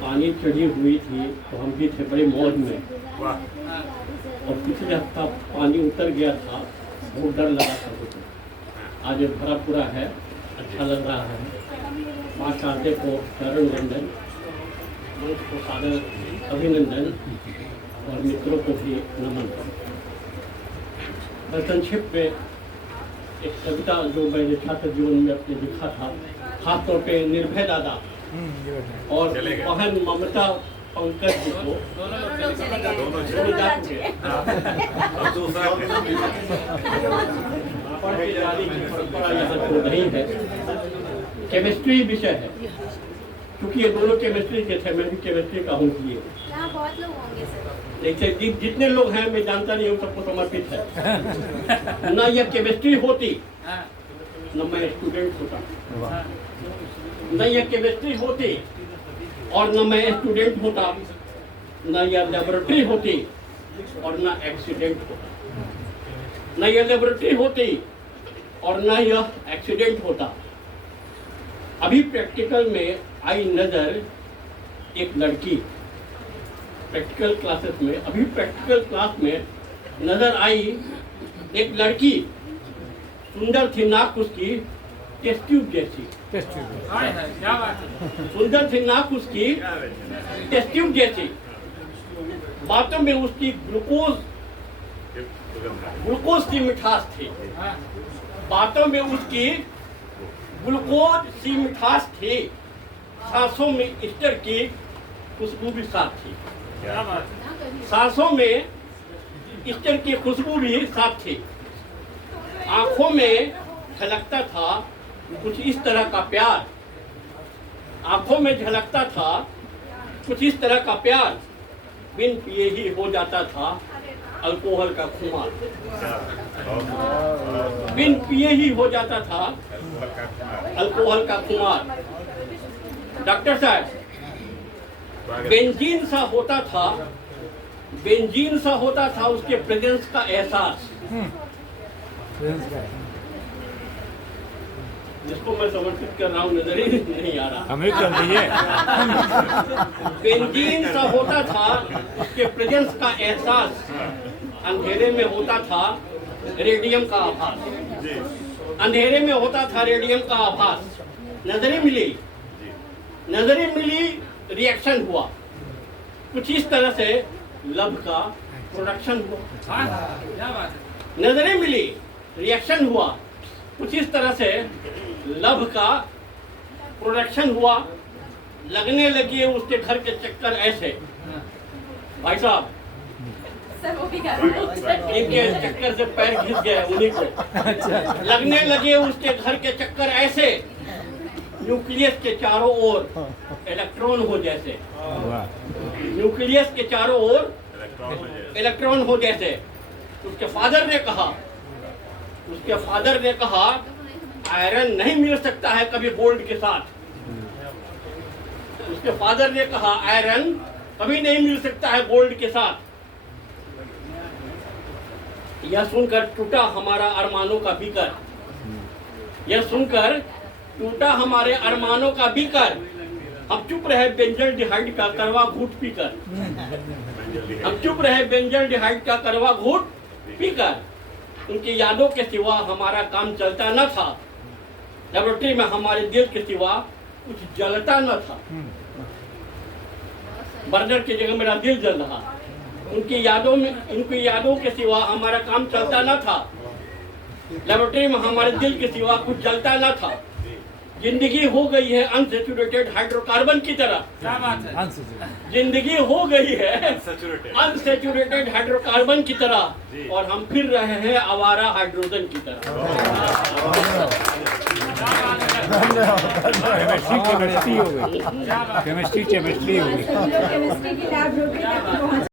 पानी चढ़ी हुई थी तो हम भी थे बड़े मौज में। और पिछले हफ्ता पानी उतर गया था, बहुत डर लगा था मुझे। आज भरा पूरा है, अच्छा लग रहा है। माँ शारदे को चरण वंदन, मंच को सादर अभिनंदन और मित्रों को भी नमन। संक्षेप में एक कविता जो मैंने छात्र जीवन में अपने लिखा था, खासतौर पे निर्भय दादा और बहन ममता पंकज जी को दोनों जा चुके पढ़ के जाने की परंपरा यहाँ तो नहीं है। केमिस्ट्री विषय है, क्योंकि ये दोनों केमिस्ट्री के थे, मैं भी केमिस्ट्री का हूँ। बहुत लोग होंगे सर। देखिए जितने लोग हैं मैं जानता नहीं हूँ, सबको समर्पित है। ना यह केमिस्ट्री होती न मैं स्टूडेंट होता, न यह केमिस्ट्री होती और न मैं स्टूडेंट होता, न यह लेबोरेटरी होती और न एक्सीडेंट होता। न यह लेबोरेटरी होती और न यह एक्सीडेंट होता। अभी प्रैक्टिकल में आई नजर एक लड़की, प्रैक्टिकल क्लासेस में, अभी प्रैक्टिकल क्लास में नजर आई एक लड़की। सुंदर थी नाक उसकी टेस्ट ट्यूब जैसी, सुंदर थी नाक उसकी टेस्ट ट्यूब जैसी। बातों में उसकी ग्लूकोज की मिठास थी, बातों में उसकी ग्लूकोज सी मिठास थी। सांसों में ईस्टर की खुशबू भी साथ थी, सांसों में ईस्टर की खुशबू भी साथ थी। आंखों में झलकता था कुछ इस तरह का प्यार, आंखों में झलकता था कुछ इस तरह का प्यार। बिन पिए ही हो जाता था अल्कोहल का खुमार, बिन पिए ही हो जाता था अल्कोहल का खुमार। डॉक्टर साहब, बेंजीन सा होता था, बेंजीन सा होता था उसके प्रेजेंस का एहसास, जिसको मैं समर्पित कर रहा हूँ नजर ही नहीं आ रहा। हमें कर दीजिए। बेंजीन सा होता था उसके प्रेजेंस का एहसास, अंधेरे में होता था रेडियम का आभास, अंधेरे में होता था रेडियम का आभास। नजरें मिली, नजरें मिली, रिएक्शन हुआ कुछ इस तरह से, लव का प्रोडक्शन हुआ। नजरें मिली, रिएक्शन हुआ कुछ इस तरह से, लव का प्रोडक्शन हुआ। लगने लगे उसके घर के चक्कर ऐसे, भाई साहब इनके चक्कर से पैर घिस गए उन्हीं को। लगने लगे उसके घर के चक्कर ऐसे, न्यूक्लियस के चारों ओर इलेक्ट्रॉन हो जैसे, न्यूक्लियस के चारों ओर इलेक्ट्रॉन हो जैसे। उसके फादर ने कहा, उसके फादर ने कहा आयरन नहीं मिल सकता है कभी गोल्ड के साथ। उसके फादर ने कहा आयरन कभी नहीं मिल सकता है गोल्ड के साथ। यह सुनकर टूटा हमारा अरमानों का बीकर, यह सुनकर टूटा हमारे अरमानों का बीकर। हम चुप रहे बेंजल डिहाइड का करवा घूट पीकर, हम चुप रहे बेंजल डिहाइड का करवा घूट पीकर। उनकी यादों के सिवा हमारा काम चलता न था, लेबोरेटरी में हमारे दिल के सिवा कुछ जलता न था। बर्नर की जगह मेरा दिल जल रहा। उनकी यादों में, उनकी यादों के सिवा हमारा काम चलता न था, लेबोरेटरी में हमारे दिल के सिवा कुछ जलता न था। जिंदगी हो गई है अनसेचुरेटेड हाइड्रोकार्बन की तरह, जिंदगी हो गई है अनसेचुरेटेड हाइड्रोकार्बन की तरह, और हम फिर रहे हैं आवारा हाइड्रोजन की तरह। केमिस्ट्री हो गई, केमिस्ट्री हो गई।